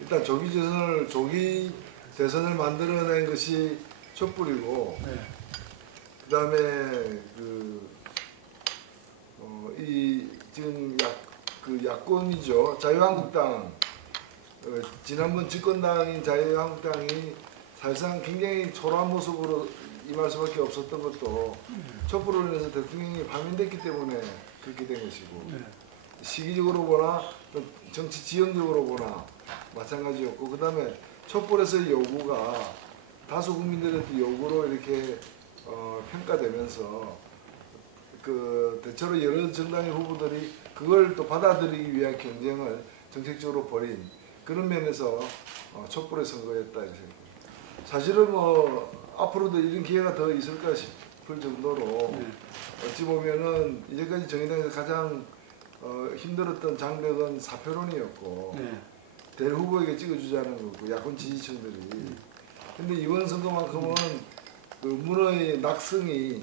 일단 조기 대선을 만들어낸 것이 촛불이고, 네. 그다음에 이 지금 야권이죠. 자유한국당, 지난번 집권당인 자유한국당이 사실상 굉장히 초라한 모습으로 임할 수밖에 없었던 것도 촛불을 인해서 대통령이 파면됐기 때문에 그렇게 된 것이고, 네. 시기적으로 보나 또 정치 지형적으로 보나 마찬가지였고, 그 다음에 촛불에서의 요구가 다수 국민들의 요구로 이렇게 평가되면서 대체로 여러 정당의 후보들이 그걸 또 받아들이기 위한 경쟁을 정책적으로 벌인 그런 면에서 촛불의 선거였다 이렇게 생각합니다. 사실은 앞으로도 이런 기회가 더 있을까 싶을 정도로 어찌 보면은 이제까지 정의당에서 가장 힘들었던 장벽은 사표론이었고, 대 후보에게 찍어주자는 거고 야권 지지층들이. 근데 이번 선거만큼은 그 문의 낙성이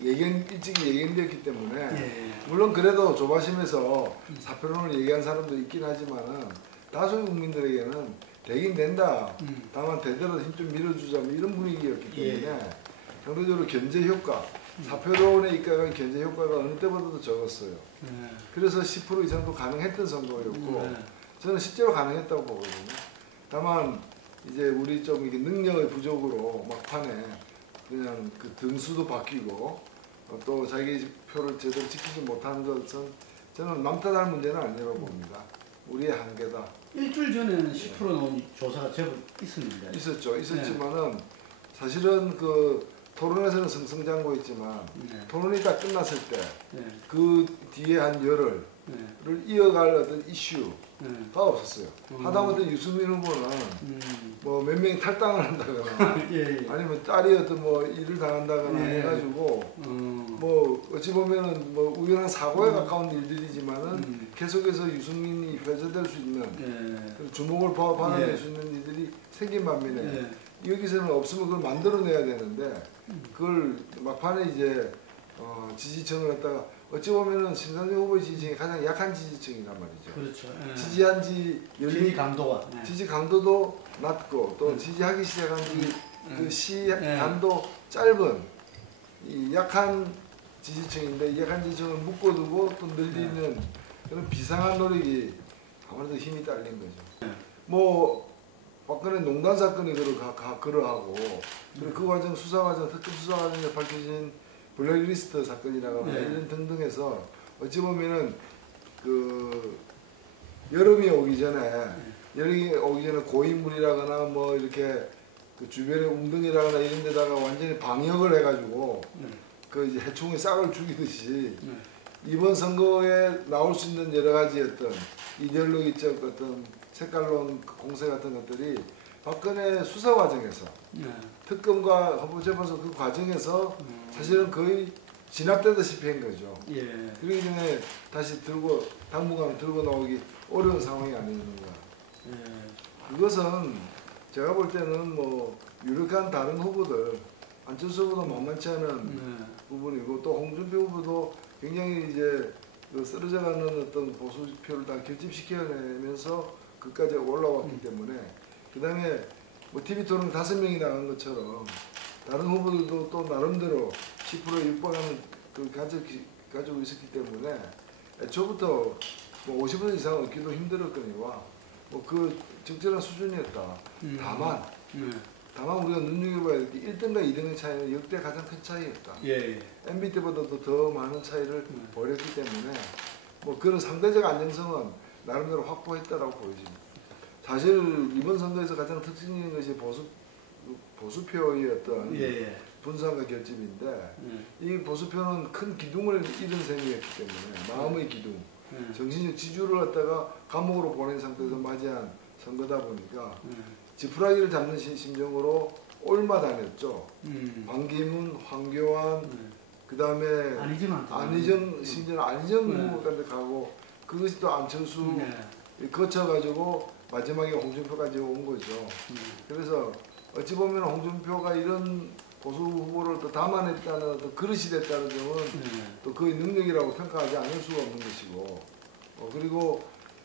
일찍이 예견되었기 때문에 물론 그래도 조바심에서 사표론을 얘기한 사람도 있긴 하지만은 다수 국민들에게는 되긴 된다. 다만 대대로 힘 좀 밀어주자 뭐 이런 분위기였기 때문에 상대적으로 견제 효과, 사표론에 입각한 견제 효과가 어느 때보다도 적었어요. 그래서 10% 이상도 가능했던 선거였고 저는 실제로 가능했다고 보거든요. 다만 이제 우리 좀 이게 능력의 부족으로 막판에 그냥 그 등수도 바뀌고 또 자기 표를 제대로 지키지 못한 것은 저는 남 탓할 문제는 아니라고 봅니다. 우리의 한계다. 일주일 전에는 10% 나온 조사가 제법 있었는데. 있었지만은 사실은 그 토론에서는 승승장구했지만 토론이 다 끝났을 때 그 뒤에 한 열흘을 이어갈 어떤 이슈가 없었어요. 하다못해 유승민 후보는 뭐 몇 명이 탈당을 한다거나 아니면 딸이 어떤 뭐 일을 당한다거나 해가지고 뭐 어찌 보면은 뭐 우연한 사고에 가까운 일들이지만은 계속해서 유승민이 회자될 수 있는 주목을 받아낼 수 있는 일들이 생긴 반면에 여기서는 없으면 그걸 만들어내야 되는데 그걸 막판에 이제 지지층을 갖다가 어찌 보면은 심상정 후보의 지지층이 가장 약한 지지층이란 말이죠. 그렇죠. 지지한 지 지지 강도가 지지 강도도 낮고 또 지지하기 시작한 그 시간도 짧은 이 약한 지지층인데 이 약한 지지층을 묶어두고 또 늘리는 그런 비상한 노력이 아무래도 힘이 딸린 거죠. 뭐 박근혜 농단 사건이 그러하고 그리고 그 과정 수사 과정 특급 수사 과정에 밝혀진 블랙리스트 사건이라거나 이런 등등해서 어찌 보면은 그 여름이 오기 전에 고인물이라거나 뭐 이렇게 그 주변에 웅덩이라거나 이런 데다가 완전히 방역을 해가지고 그 이제 해충의 싹을 죽이듯이 이번 선거에 나올 수 있는 여러 가지 어떤 이데올로기적 어떤 색깔론 공세 같은 것들이 박근혜 수사 과정에서 특검과 헌법재판소 그 과정에서 사실은 거의 진압되다시피 한 거죠. 그러기 전에 다시 당분간 들고 나오기 어려운 상황이 아니었는가. 그것은 제가 볼 때는 뭐 유력한 다른 후보들 안철수 후보도 만만치 않은 부분이고 또 홍준표 후보도 굉장히 이제 그 쓰러져가는 어떤 보수표를 다 결집시켜내면서 그까지 올라왔기 때문에 그 다음에 뭐 TV 토론 5명이 나간 것처럼 다른 후보들도 또 나름대로 10%에 육박하는 그 가지고 있었기 때문에 애초부터 뭐 50% 이상 얻기도 힘들었거니와 뭐 그 적절한 수준이었다. 다만 우리가 눈여겨봐야 될 게 1등과 2등의 차이는 역대 가장 큰 차이였다. MB 때보다도 더 많은 차이를 벌였기 때문에 뭐 그런 상대적 안정성은 나름대로 확보했다라고 보여집니다. 사실 이번 선거에서 가장 특징적인 것이 보수표의 어떤 분산과 결집인데 이 보수표는 큰 기둥을 잃은 셈이었기 때문에 마음의 기둥, 정신적 지주를 갖다가 감옥으로 보낸 상태에서 맞이한 선거다 보니까 지푸라기를 잡는 심정으로 올마 다녔죠. 반기문, 황교안, 그 다음에 안희정, 심지어는 안희정 후보까지 가고 그것이 또 안철수 거쳐가지고 마지막에 홍준표까지 온 거죠. 그래서 어찌 보면 홍준표가 이런 보수 후보를 또 담아냈다는 어떤 그릇이 됐다는 점은 또 그의 능력이라고 평가하지 않을 수가 없는 것이고 그리고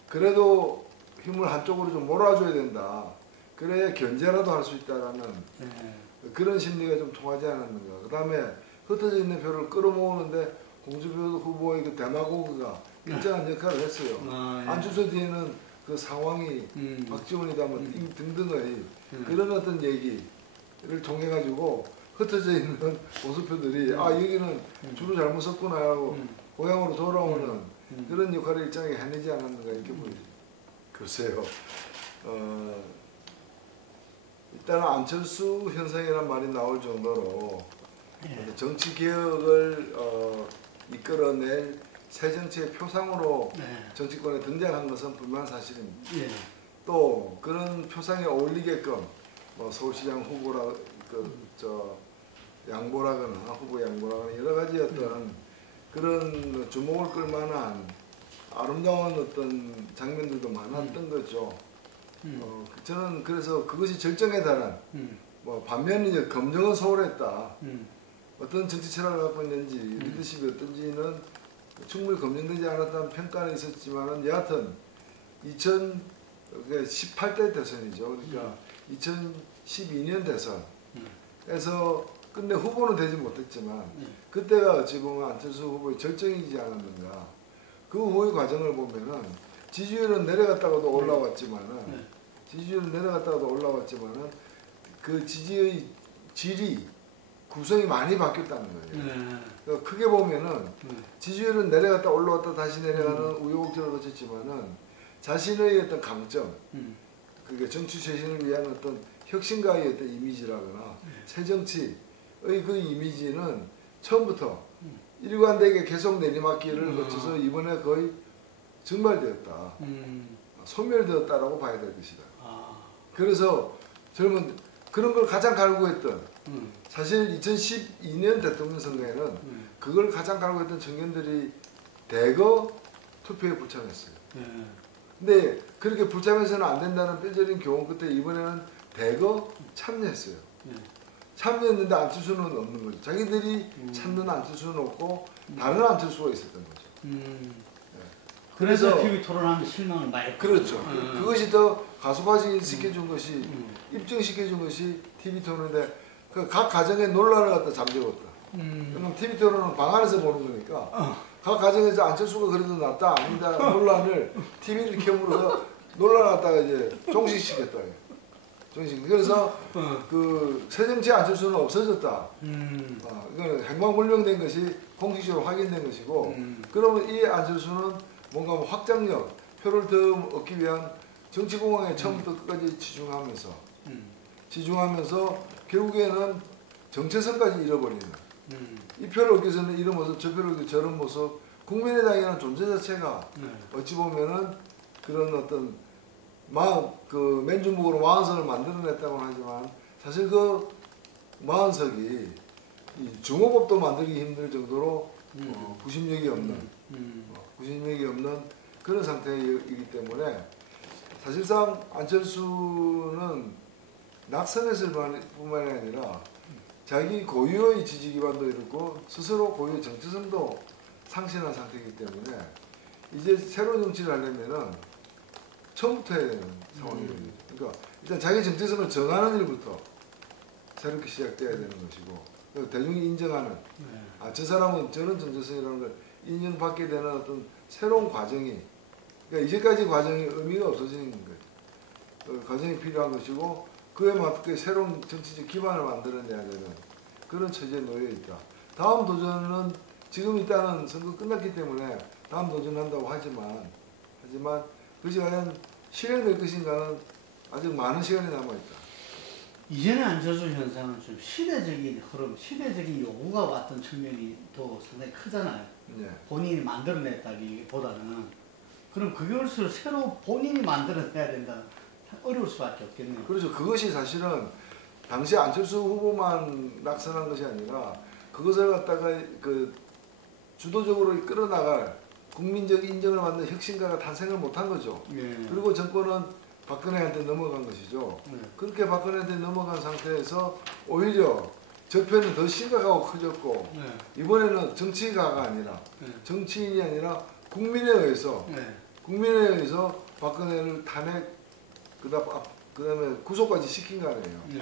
그래도 힘을 한쪽으로 좀 몰아줘야 된다. 그래야 견제라도 할 수 있다라는 그런 심리가 좀 통하지 않았는가. 그 다음에 흩어져 있는 표를 끌어모으는데 홍준표 후보의 그 대마고그가 굉장한 역할을 했어요. 안철수 뒤에는 그 상황이 박지원이다 뭐 등등의 그런 어떤 얘기를 통해 가지고 흩어져 있는 보수표들이 아 여기는 주로 잘못 섰구나 하고 고향으로 돌아오는 그런 역할을 일정하게 해내지 않았는가 이렇게 보여요. 글쎄요. 일단 안철수 현상이라는 말이 나올 정도로 정치 개혁을 이끌어낼 새 정치의 표상으로 정치권에 등장한 것은 불만사실입니다. 또 그런 표상에 어울리게끔 뭐 서울시장 후보라 양보라거나 후보 양보라거나 여러 가지 어떤 그런 주목을 끌만한 아름다운 어떤 장면들도 많았던 거죠. 저는 그래서 그것이 절정에 달한 뭐 반면에 이제 검증은 소홀했다. 어떤 정치 철학을 갖고 있는지 리더십이 어떤지는 충분히 검증되지 않았다는 평가는 있었지만은 여하튼 2018대 대선이죠. 그러니까 2012년 대선에서 근데 후보는 되지 못했지만 그때가 어찌 보면 안철수 후보의 절정이지 않았는가. 그 후의 과정을 보면은 지지율은 내려갔다가도 올라왔지만은 그 지지의 질이 구성이 많이 바뀌었다는 거예요. 그러니까 크게 보면은 지지율은 내려갔다 올라왔다 다시 내려가는 우여곡절을 거쳤지만은 자신의 어떤 강점, 그게 정치 쇄신을 위한 어떤 혁신가의 어떤 이미지라거나 새 정치의 그 이미지는 처음부터 일관되게 계속 내리막길을 거쳐서 이번에 거의 증발되었다. 소멸되었다라고 봐야 될 것이다. 그래서 젊은 그런 걸 가장 갈구했던 사실 2012년 대통령 선거에는 그걸 가장 갈구했던 청년들이 대거 투표에 불참했어요. 근데 그렇게 불참해서는 안 된다는 뼈저린 교훈 끝에 이번에는 대거 참여했어요. 참여했는데 안철수는 없는 거죠. 자기들이 찾는 안철수는 없고 다른 안철수가 있었던 거죠. 그래서 TV 토론하면 실망을 많이 했고. 그렇죠. 그것이 더 가속화시켜준 것이 입증시켜준 것이 TV 토론인데 그 각 가정의 논란을 갖다 잠재웠다. 그럼 TV 토론은 방 안에서 보는 거니까 각 가정에서 안철수가 그래도 낫다 아니다 논란을 TV를 켜물어서 논란을 갖다가 이제 종식시켰다. 그래서 그 새정치 안철수는 없어졌다. 이거는 행방불명된 것이 공식적으로 확인된 것이고 그러면 이 안철수는 뭔가 뭐 확장력, 표를 더 얻기 위한 정치공학에 처음부터 끝까지 치중하면서 결국에는 정체성까지 잃어버리는 이 표를 얻기 위해서는 이런 모습, 저 표를 얻기 위해서 저런 모습 국민의당이라는 존재 자체가 어찌 보면은 그런 어떤 그 맨주묵으로 40석을 만들어냈다고는 하지만 사실 그 40석이 중호법도 만들기 힘들 정도로 구심력이 없는 그런 상태이기 때문에 사실상 안철수는 낙선했을 뿐만이 아니라 자기 고유의 지지 기반도 잃고 스스로 고유의 정체성도 상실한 상태이기 때문에 이제 새로운 정치를 하려면은 처음부터 해야 되는 상황이거든요. 그러니까 일단 자기 정체성을 정하는 일부터 새롭게 시작돼야 되는 것이고 대중이 인정하는 저 사람은 저런 정체성이라는 걸 인정받게 되는 어떤 새로운 과정이 그러니까 이제까지 과정이 의미가 없어지는 거예요. 과정이 필요한 것이고 그에 맞게 새로운 정치적 기반을 만들어내야 되는 그런 처지에 놓여 있다. 다음 도전은 지금 일단은 선거 끝났기 때문에 다음 도전한다고 하지만 그것이 과연 실현될 것인가는 아직 많은 시간이 남아있다. 이전의 안철수 현상은 좀 시대적인 흐름, 시대적인 요구가 왔던 측면이 또 상당히 크잖아요. 본인이 만들어냈다기보다는 그럼 그것을 새로 본인이 만들어내야 된다. 어려울 수밖에 없겠네요. 그렇죠. 그것이 사실은 당시 안철수 후보만 낙선한 것이 아니라 그것을 갖다가 그 주도적으로 끌어나갈 국민적 인정을 받는 혁신가가 탄생을 못한 거죠. 그리고 정권은 박근혜한테 넘어간 것이죠. 그렇게 박근혜한테 넘어간 상태에서 오히려 저편은 더 심각하고 커졌고 이번에는 정치가가 아니라 정치인이 아니라 국민에 의해서 박근혜를 탄핵 그다음에 구속까지 시킨 거 아니에요. 네.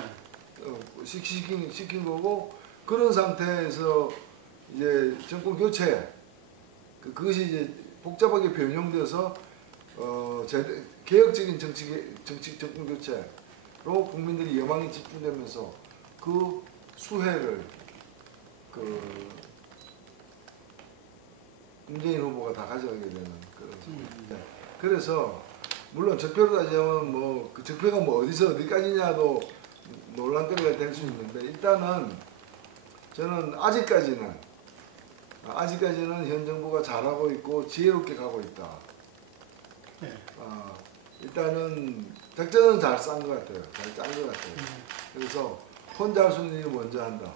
시킨 거고 그런 상태에서 이제 정권 교체 그것이 이제 복잡하게 변형돼서 개혁적인 정권 교체로 국민들이 여망이 집중되면서 그 수혜를 문재인 후보가 다 가져가게 되는 그런 상황. 그래서 물론 적폐로 따지면 뭐 그 적폐가 뭐 어디서 어디까지냐도 논란거리가 될 수 있는데 일단은 저는 아직까지는 현 정부가 잘하고 있고 지혜롭게 가고 있다. 네. 일단은 작전은 잘 짠 것 같아요. 잘 짠 것 같아요. 그래서 혼자 할 수 있는 일을 먼저 한다.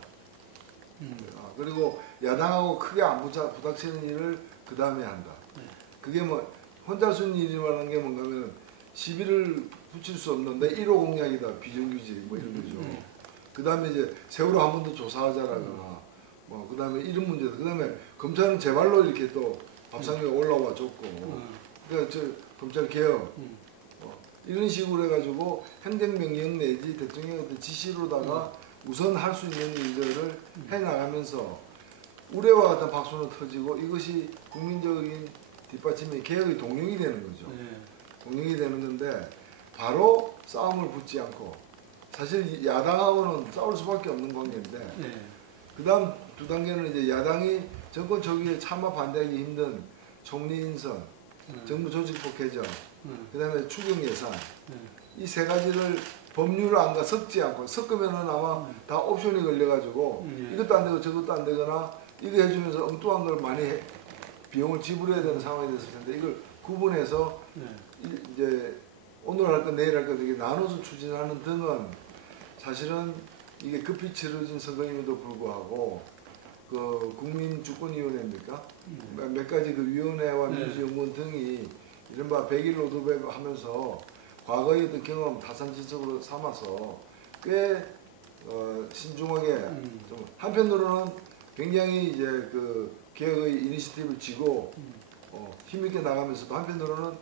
그리고 야당하고 크게 안 부닥치는 일을 그 다음에 한다. 그게 뭐 혼자 할 수 있는 일이라는 게 뭔가 하면 시비를 붙일 수 없는 내 1호 공약이다. 비정규직 뭐 이런 거죠. 그 다음에 이제 세월호 한 번 더 조사하자라거나 뭐 그 다음에 이런 문제들. 그 다음에 검찰은 제발로 이렇게 또 밥상 위에 올라와 줬고 그러니까 저 검찰 개혁 이런 식으로 해가지고 행정명령 내지 대통령의 지시로다가 우선 할 수 있는 일들을 해나가면서 우레와 같은 박수는 터지고 이것이 국민적인 뒷받침이 개혁의 동력이 되는 거죠. 동력이 되는 건데 바로 싸움을 붙지 않고 사실 야당하고는 싸울 수밖에 없는 관계인데 그 다음 두 단계는 이제 야당이 정권 초기에 차마 반대하기 힘든 총리 인선, 정부 조직법 개정, 그 다음에 추경 예산 이 세 가지를 법률을 섞지 않고 섞으면은 아마 다 옵션이 걸려가지고 이것도 안 되고 저것도 안 되거나 이거 해주면서 엉뚱한 걸 많이 비용을 지불해야 되는 상황이 됐을 텐데 이걸 구분해서 이제 오늘 할 거 내일 할 거 되게 나눠서 추진하는 등은 사실은 이게 급히 치러진 선거임에도 불구하고 그 국민주권위원회입니까? 몇 가지 그 위원회와 민주연구원 등이 이른바 100일 로드맵 하면서 과거의 어떤 경험 타산지석으로 삼아서 꽤 신중하게 좀 한편으로는 굉장히 이제 그 개혁의 이니시티브를 쥐고 힘있게 나가면서도 한편으로는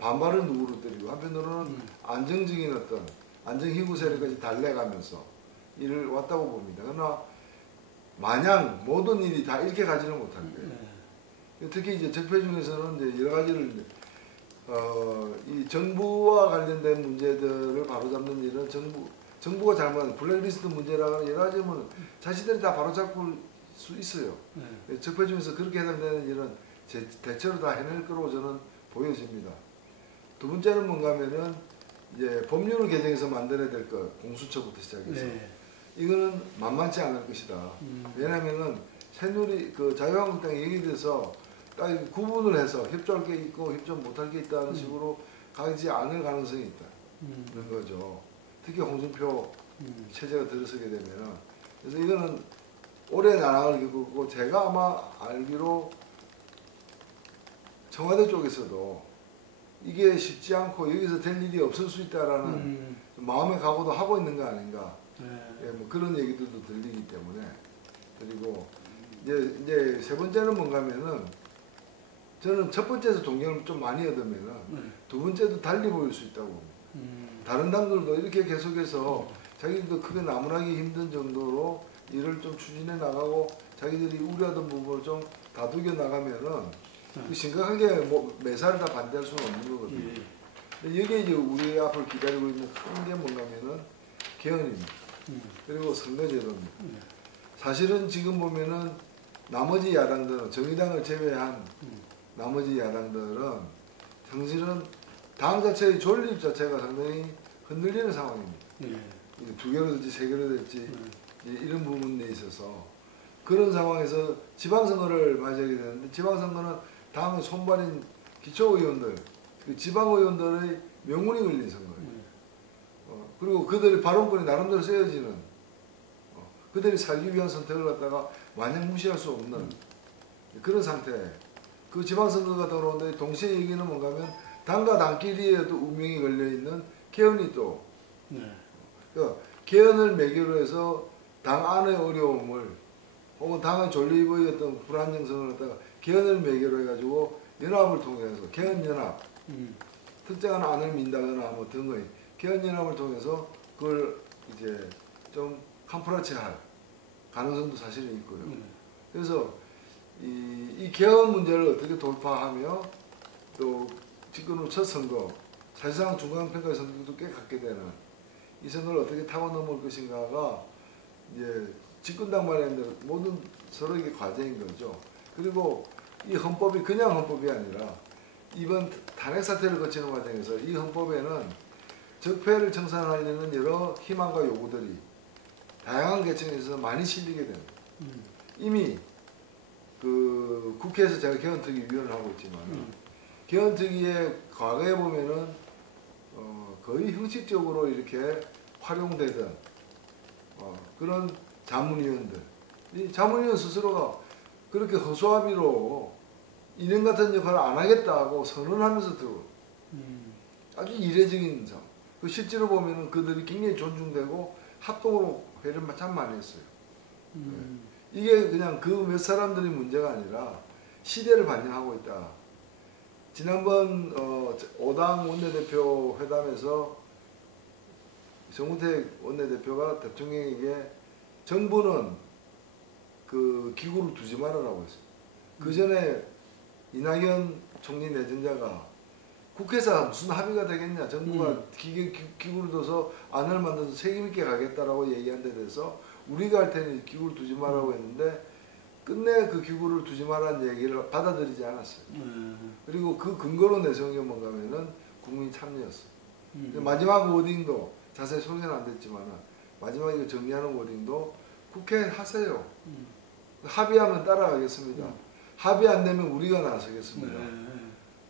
반발을 누구로 때리고 한편으로는 안정적인 어떤 안정희구 세력까지 달래가면서 일을 왔다고 봅니다. 그러나 마냥 모든 일이 다 이렇게 가지는 못할 거예요. 특히 이제 적폐 중에서는 이제 여러 가지를 이 정부와 관련된 문제들을 바로잡는 일은 정부가 잘못한 블랙리스트 문제라는 여러 가지 뭐 자신들이 다 바로잡을 수 있어요. 적폐 중에서 그렇게 해당되는 일은 대체로 다 해낼 거로 저는 보여집니다. 두 번째는 뭔가 하면은 이제 법률을 개정해서 만들어야 될 것, 공수처부터 시작해서 이거는 만만치 않을 것이다. 왜냐하면은 새누리 그 자유한국당이 얘기돼서 딱 구분을 해서 협조할 게 있고 협조 못할 게 있다는 식으로 가지 않을 가능성이 있다는 거죠. 특히 홍준표 체제가 들어서게 되면은 그래서 이거는 오랜 난항을 겪고 제가 아마 알기로 청와대 쪽에서도 이게 쉽지 않고 여기서 될 일이 없을 수 있다라는 마음의 각오도 하고 있는 거 아닌가. 예, 뭐 그런 얘기들도 들리기 때문에. 그리고 이제 세 번째는 뭔가 하면은 저는 첫 번째에서 동경을 좀 많이 얻으면은 두 번째도 달리 보일 수 있다고 봅니다. 다른 당들도 이렇게 계속해서 자기들도 크게 나무라기 힘든 정도로 일을 좀 추진해 나가고 자기들이 우려하던 부분을 좀 다독여 나가면은 심각하게 뭐 매사를 다 반대할 수는 없는 거거든요. 근데 여기에 이제 우리 앞을 기다리고 있는 큰 게 뭔가면은 개헌입니다. 그리고 선거제도입니다. 사실은 지금 보면은 나머지 야당들은 정의당을 제외한 나머지 야당들은 사실은 당 자체의 존립 자체가 상당히 흔들리는 상황입니다. 두 개로 될지 세 개로 될지 이런 부분에 있어서 그런 상황에서 지방선거를 맞이하게 되는데 지방선거는 당 손발인 기초의원들, 그 지방의원들의 명운이 걸린 선거예요. 그리고 그들의 발언권이 나름대로 쓰여지는 그들이 살기 위한 선택을 갖다가 마냥 무시할 수 없는 그런 상태. 그 지방선거가 들어오는데 동시에 얘기는 뭔가 하면 당과 당끼리에도 운명이 걸려있는 개헌이 또 그러니까 개헌을 매개로 해서 당 안의 어려움을 혹은 당의 존립의 어떤 불안정성을 갖다가 개헌을 매개로 해가지고 연합을 통해서 개헌연합 특정한 안을 민다거나 뭐 등의 개헌연합을 통해서 그걸 이제 좀 캄프라치할 가능성도 사실은 있고요. 그래서 이 개헌 문제를 어떻게 돌파하며 또 집권 후 첫 선거, 사실상 중간평가의 선거도 꽤 갖게 되는 이 선거를 어떻게 타고 넘을 것인가가 이제 집권당만의 모든 서로에게 과제인 거죠. 그리고 이 헌법이 그냥 헌법이 아니라 이번 탄핵 사태를 거치는 과정에서 이 헌법에는 적폐를 청산하려는 여러 희망과 요구들이 다양한 계층에서 많이 실리게 됩니다. 이미 그 국회에서 제가 개헌특위위원을 하고 있지만 개헌특위에 과거에 보면은 거의 형식적으로 이렇게 활용되던 그런 자문위원들, 이 자문위원 스스로가 그렇게 허수아비로 이념 같은 역할을 안 하겠다고 선언하면서 들어 아주 이례적인 상황. 그 실제로 보면은 그들이 굉장히 존중되고 합동으로 회를 참 많이 했어요. 이게 그냥 그 몇 사람들이 문제가 아니라 시대를 반영하고 있다. 지난번 5당 원내대표 회담에서 정우택 원내대표가 대통령에게 정부는 그 기구를 두지 말아라고 했어요. 그 전에 이낙연 총리 내정자가 국회에서 무슨 합의가 되겠냐, 정부가 기구를 둬서 안을 만들어서 책임있게 가겠다라고 얘기한 데 대해서 우리가 할 테니 기구를 두지 말라고 했는데 끝내 그 기구를 두지 말라는 얘기를 받아들이지 않았어요. 그리고 그 근거로 내세운 게 뭔가 하면은 국민 참여였어요. 마지막 워딩도 자세히 소개는 안 됐지만 마지막에 정리하는 워딩도 국회 하세요. 합의하면 따라가겠습니다. 합의 안 되면 우리가 나서겠습니다.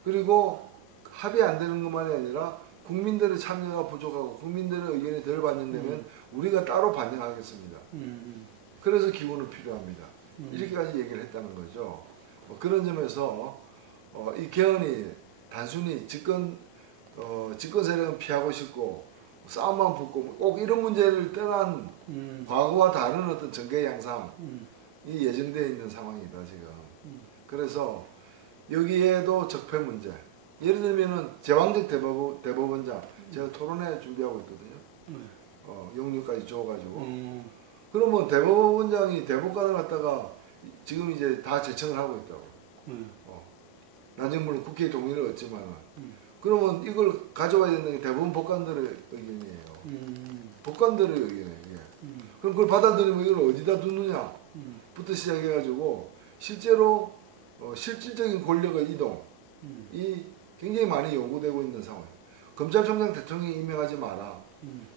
그리고 합의 안 되는 것만이 아니라 국민들의 참여가 부족하고 국민들의 의견이 덜 반영되면 우리가 따로 반영하겠습니다. 그래서 기구는 필요합니다. 이렇게까지 얘기를 했다는 거죠. 그런 점에서 이 개헌이 단순히 집권 세력은 피하고 싶고 싸움만 붙고 꼭 이런 문제를 떠난 과거와 다른 어떤 전개 양상이 예정되어 있는 상황이다 지금. 그래서 여기에도 적폐 문제. 예를 들면은 제왕적 대법원장 제가 토론회 준비하고 있거든요. 용역까지 줘가지고. 그러면 대법원장이 대법관을 갖다가 지금 이제 다 제청을 하고 있다고. 나중에 물론 국회의 동의를 얻지만. 그러면 이걸 가져와야 된다는 게 대법원 법관들의 의견이에요. 법관들의 의견이에요. 이게. 그럼 그걸 받아들이면 이걸 어디다 두느냐부터 시작해가지고 실제로 실질적인 권력의 이동이 굉장히 많이 요구되고 있는 상황. 검찰총장 대통령이 임명하지 마라.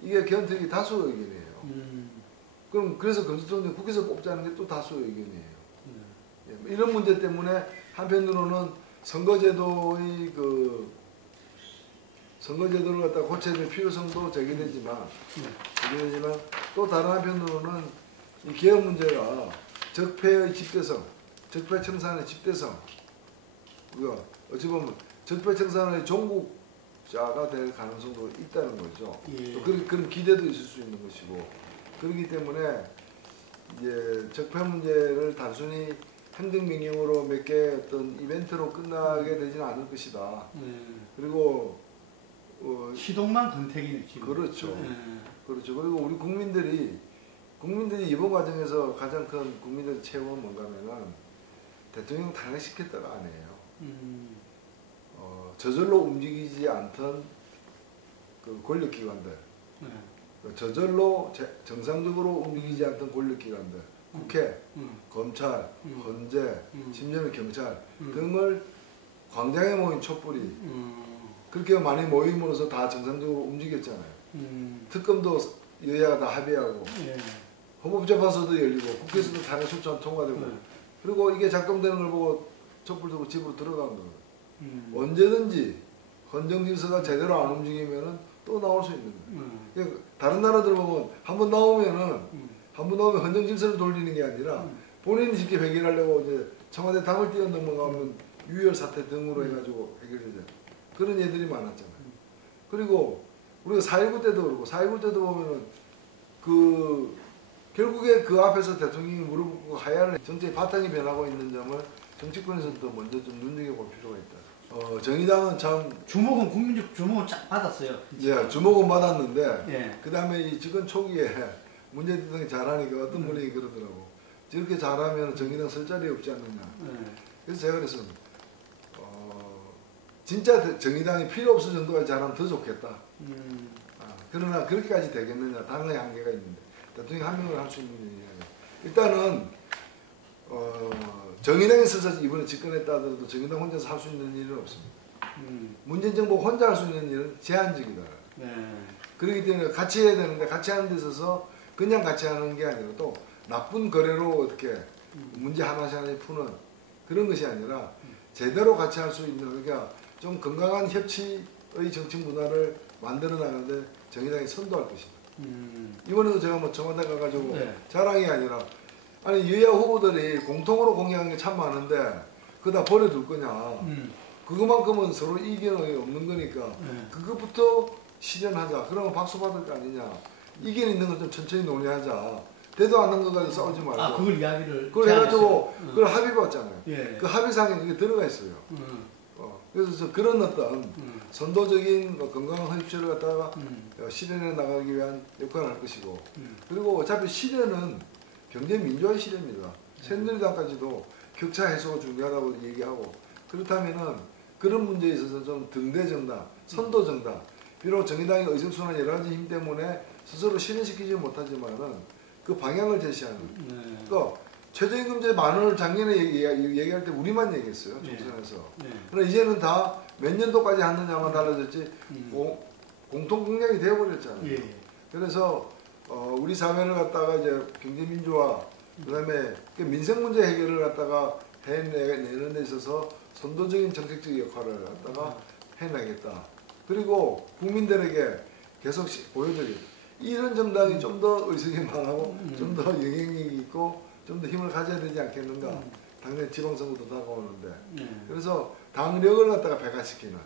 이게 개헌특위 다수 의견이에요. 그래서 검찰총장 국회에서 뽑자는 게 또 다수 의견이에요. 이런 문제 때문에 한편으로는 선거제도의 선거제도를 갖다 고쳐야 될 필요성도 제기되지만 또 다른 한편으로는 이 개헌 문제가 적폐의 집대성, 적폐 청산의 집대성, 우리가 어찌 보면 적폐 청산의 종국자가 될 가능성도 있다는 거죠. 또 그런 기대도 있을 수 있는 것이고 그렇기 때문에 이제 적폐 문제를 단순히 행정명령으로 몇 개 어떤 이벤트로 끝나게 되지는 않을 것이다. 그리고 시동만 권태기네 지금. 그렇죠. 그렇죠. 그리고 우리 국민들이 이번 과정에서 가장 큰 국민들의 체험은 뭔가면은 대통령 탄핵시켰다가 아니에요. 저절로 움직이지 않던 그 권력기관들, 저절로 정상적으로 움직이지 않던 권력기관들, 국회, 검찰, 헌재, 심지어는 경찰 등을 광장에 모인 촛불이 그렇게 많이 모임으로써 다 정상적으로 움직였잖아요. 특검도 여야가 다 합의하고 헌법재판소도 열리고 국회에서도 탄핵 소추안 통과되고 그리고 이게 작동되는 걸 보고 촛불 들고 집으로 들어간 거예요. 언제든지 헌정 질서가 제대로 안 움직이면은 또 나올 수 있는 거예요. 다른 나라들 보면 한 번 나오면 헌정 질서를 돌리는 게 아니라 본인이 직접 해결하려고 이제 청와대 당을 뛰어넘어가면 유혈 사태 등으로 해가지고 해결되잖아요. 그런 예들이 많았잖아요. 그리고 우리가 4.19 때도 그렇고 4.19 때도 보면은 결국에 그 앞에서 대통령이 무릎 꿇고 하야를 정치의 바탕이 변하고 있는 점을 정치권에서도 먼저 좀 눈여겨볼 필요가 있다. 정의당은 참 주목은 국민적 주목은 쫙 받았어요. 예, 주목은 받았는데 예. 그 다음에 이 집권 초기에 문재인 대통령이 잘하니까 어떤 분이 그러더라고. 저렇게 잘하면 정의당 설 자리 없지 않느냐. 예. 그래서 제가 그랬습니다. 진짜 정의당이 필요 없을 정도까지 잘하면 더 좋겠다. 그러나 그렇게까지 되겠느냐. 당의 한계가 있는데 대통령 한 명을 할 수 있는 일이냐. 일단은 정의당에 서서 이번에 집권했다 하더라도 정의당 혼자서 할 수 있는 일은 없습니다. 문재인 정부 혼자 할 수 있는 일은 제한적이다. 네. 그렇기 때문에 같이 해야 되는데 같이 하는 데 있어서 그냥 같이 하는 게 아니라 또 나쁜 거래로 어떻게 문제 하나씩 푸는 그런 것이 아니라 제대로 같이 할 수 있는 그러니까 좀 건강한 협치의 정치 문화를 만들어 나가는데 정의당이 선도할 것이다. 이번에도 제가 뭐 청와대 가가지고 네. 자랑이 아니라 아니 여야 후보들이 공통으로 공약한 게 참 많은데 그거 다 버려둘 거냐. 그것만큼은 서로 이견이 없는 거니까 네. 그것부터 실현하자. 그러면 박수 받을 거 아니냐. 이견 있는 건 좀 천천히 논의하자. 되도 않는 거 가지고 싸우지 말고. 아, 그걸 이야기를 그걸 해가지고 그걸 합의 봤잖아요. 예. 그 합의상에 그게 들어가 있어요. 그래서 그런 어떤 선도적인 건강한 협치를 갖다가 실현해 나가기 위한 역할을 할 것이고 그리고 어차피 실현은 경제 민주화의 실현입니다. 새누리당까지도 격차 해소가 중요하다고 얘기하고 그렇다면은 그런 문제에 있어서 좀 등대정당, 선도정당 비록 정의당의 의석수나 여러 가지 힘 때문에 스스로 실현시키지 못하지만은 그 방향을 제시하는 그러니까 최저임금제 10,000원을 작년에 얘기할 때 우리만 얘기했어요. 총선에서. 그러나 이제는 다 몇 년도까지 하느냐만 달라졌지 공통 공약이 되어버렸잖아요. 예. 그래서 우리 사회를 갖다가 이제 경제민주화 그다음에 민생 문제 해결을 갖다가 해내는 데 있어서 선도적인 정책적 역할을 갖다가 해내겠다. 그리고 국민들에게 계속 보여드리고 이런 정당이 좀 더 의석이 많고 좀 더 영향력이 있고 좀 더 힘을 가져야 되지 않겠는가. 당내 지방선거도 다가오는데 그래서 당력을 갖다가 배가시키는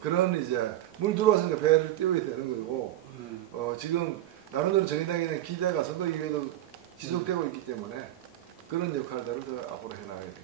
그런 이제 물 들어왔으니까 배를 띄워야 되는 거고 지금 나름대로 정의당에 대한 기대가 선거 이후에도 지속되고 있기 때문에 그런 역할들을 더 앞으로 해나가야 됩니다.